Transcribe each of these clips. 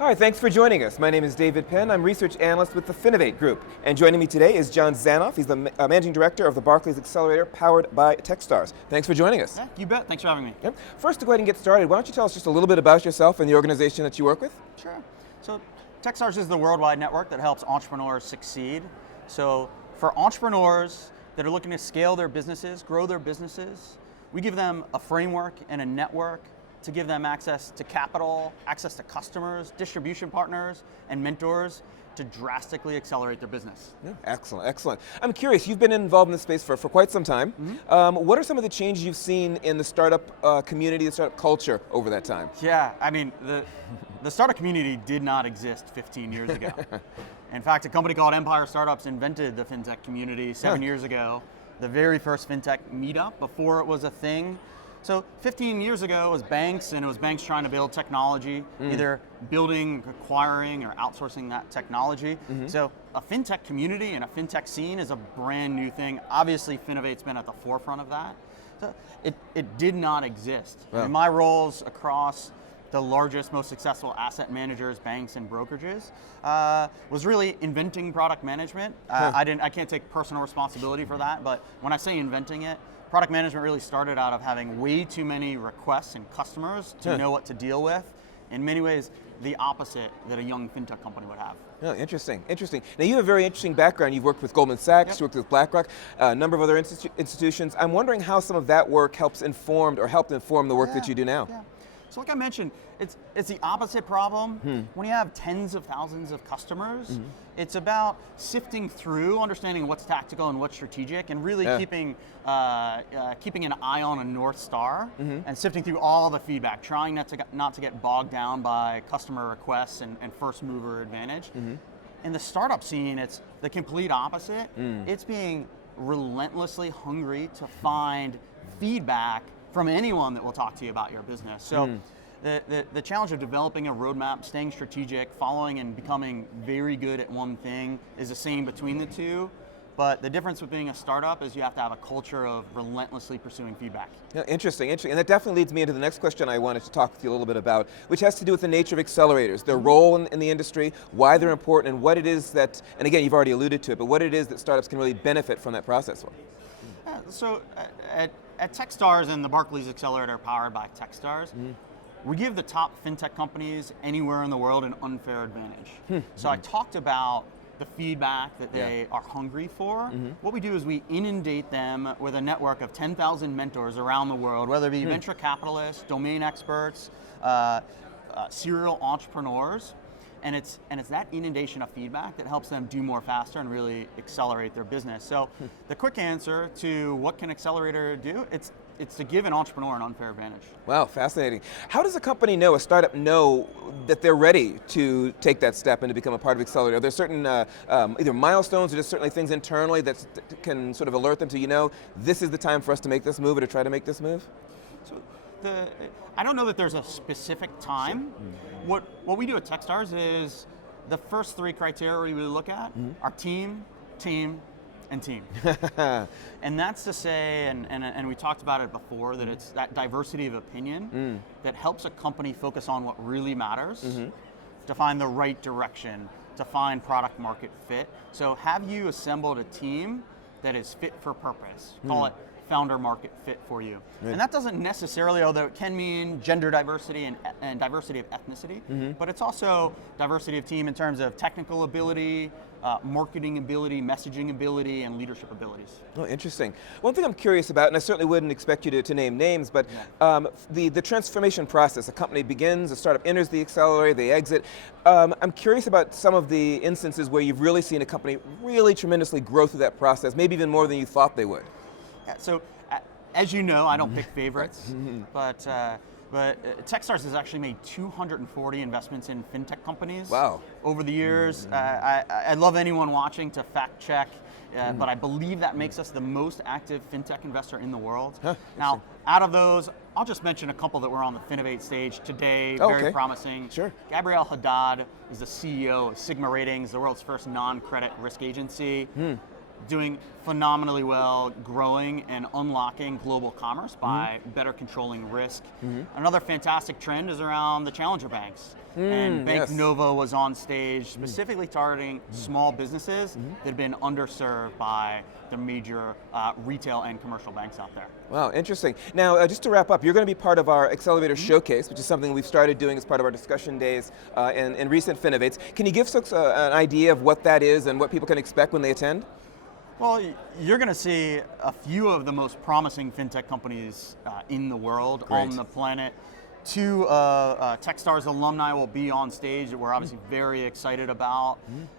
Hi, thanks for joining us. My name is David Penn. I'm research analyst with the Finovate Group. And joining me today is Jon Zanoff. He's the managing director of the Barclays Accelerator powered by Techstars. Thanks for joining us. Yeah, you bet. Thanks for having me. Yep. First, to go ahead and get started, why don't you tell us just a little bit about yourself and the organization that you work with? Sure. So Techstars is the worldwide network that helps entrepreneurs succeed. So for entrepreneurs that are looking to scale their businesses, grow their businesses, we give them a framework and a network to give them access to capital, access to customers, distribution partners, and mentors to drastically accelerate their business. Yeah, excellent, excellent. I'm curious, you've been involved in this space for quite some time. Mm-hmm. What are some of the changes you've seen in the startup community, the startup culture over that time? Yeah, I mean, the startup community did not exist 15 years ago. In fact, a company called Empire Startups invented the fintech community 7 years ago, the very first fintech meetup before it was a thing. So 15 years ago, it was banks, and it was banks trying to build technology, either building, acquiring, or outsourcing that technology. So a fintech community and a fintech scene is a brand new thing. Obviously, Finovate's been at the forefront of that. So it did not exist. Wow. And my roles across the largest, most successful asset managers, banks, and brokerages, was really inventing product management. I can't take personal responsibility for that, but when I say inventing it, product management really started out of having way too many requests and customers to know what to deal with. In many ways, the opposite that a young fintech company would have. Oh, interesting, interesting. Now you have a very interesting background. You've worked with Goldman Sachs, you worked with BlackRock, a number of other institutions. I'm wondering how some of that work helped inform the work that you do now. Yeah. So like I mentioned, it's the opposite problem. When you have tens of thousands of customers, it's about sifting through, understanding what's tactical and what's strategic, and really keeping an eye on a North Star, and sifting through all the feedback, trying not to get bogged down by customer requests and first mover advantage. In the startup scene, it's the complete opposite. It's being relentlessly hungry to find feedback from anyone that will talk to you about your business. So the challenge of developing a roadmap, staying strategic, following and becoming very good at one thing is the same between the two. But the difference with being a startup is you have to have a culture of relentlessly pursuing feedback. Yeah, interesting. And that definitely leads me into the next question I wanted to talk with you a little bit about, which has to do with the nature of accelerators, their role in the industry, why they're important, and what it is that, and again, you've already alluded to it, but what it is that startups can really benefit from that process for. So at Techstars and the Barclays Accelerator powered by Techstars, we give the top fintech companies anywhere in the world an unfair advantage. So I talked about the feedback that they are hungry for. What we do is we inundate them with a network of 10,000 mentors around the world, whether it be venture capitalists, domain experts, serial entrepreneurs. And it's that inundation of feedback that helps them do more faster and really accelerate their business. So the quick answer to what can Accelerator do, it's to give an entrepreneur an unfair advantage. Wow, fascinating. How does a startup know that they're ready to take that step and to become a part of Accelerator? Are there certain either milestones or just certainly things internally that can sort of alert them to, this is the time for us to make this move or to try to make this move? So I don't know that there's a specific time. What we do at Techstars is the first three criteria we look at are team, and team. And that's to say, and we talked about it before, that it's that diversity of opinion that helps a company focus on what really matters, to find the right direction, to find product market fit. So have you assembled a team that is fit for purpose? Call it founder market fit for you. And that doesn't necessarily, although it can mean gender diversity and diversity of ethnicity, but it's also diversity of team in terms of technical ability, marketing ability, messaging ability, and leadership abilities. Oh, interesting. One thing I'm curious about, and I certainly wouldn't expect you to name names, but the transformation process. A company begins, a startup enters the accelerator, they exit. I'm curious about some of the instances where you've really seen a company really tremendously grow through that process, maybe even more than you thought they would. So, as you know, I don't pick favorites, but Techstars has actually made 240 investments in fintech companies over the years. I love anyone watching to fact check, but I believe that makes us the most active fintech investor in the world. Now, out of those, I'll just mention a couple that were on the Finovate stage today, very promising. Sure. Gabriel Haddad is the CEO of Sigma Ratings, the world's first non-credit risk agency. doing phenomenally well, growing and unlocking global commerce by better controlling risk. Another fantastic trend is around the challenger banks. And Bank Nova was on stage specifically targeting small businesses that had been underserved by the major retail and commercial banks out there. Wow, interesting. Now, just to wrap up, you're going to be part of our Accelerator Showcase, which is something we've started doing as part of our discussion days in recent Finovates. Can you give folks an idea of what that is and what people can expect when they attend? Well, you're going to see a few of the most promising fintech companies in the world, on the planet. Two Techstars alumni will be on stage that we're obviously very excited about.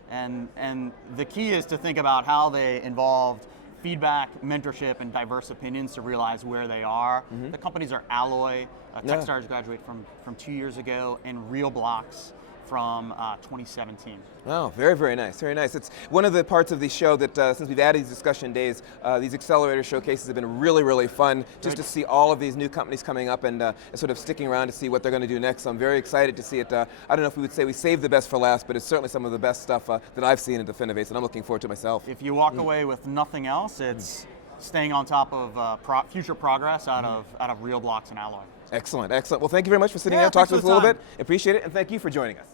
And the key is to think about how they involved feedback, mentorship, and diverse opinions to realize where they are. The companies are Alloy, Techstars graduate from 2 years ago, and RealBlocks from 2017. Oh, very, very nice, very nice. It's one of the parts of the show that since we've added these discussion days, these accelerator showcases have been really, really fun just to see all of these new companies coming up and sort of sticking around to see what they're going to do next. So I'm very excited to see it. I don't know if we would say we saved the best for last, but it's certainly some of the best stuff that I've seen at the Finovate, and I'm looking forward to myself. If you walk away with nothing else, it's staying on top of future progress out of RealBlocks and Alloy. Excellent, excellent. Well, thank you very much for sitting down and talking to us a little bit. Appreciate it, and thank you for joining us.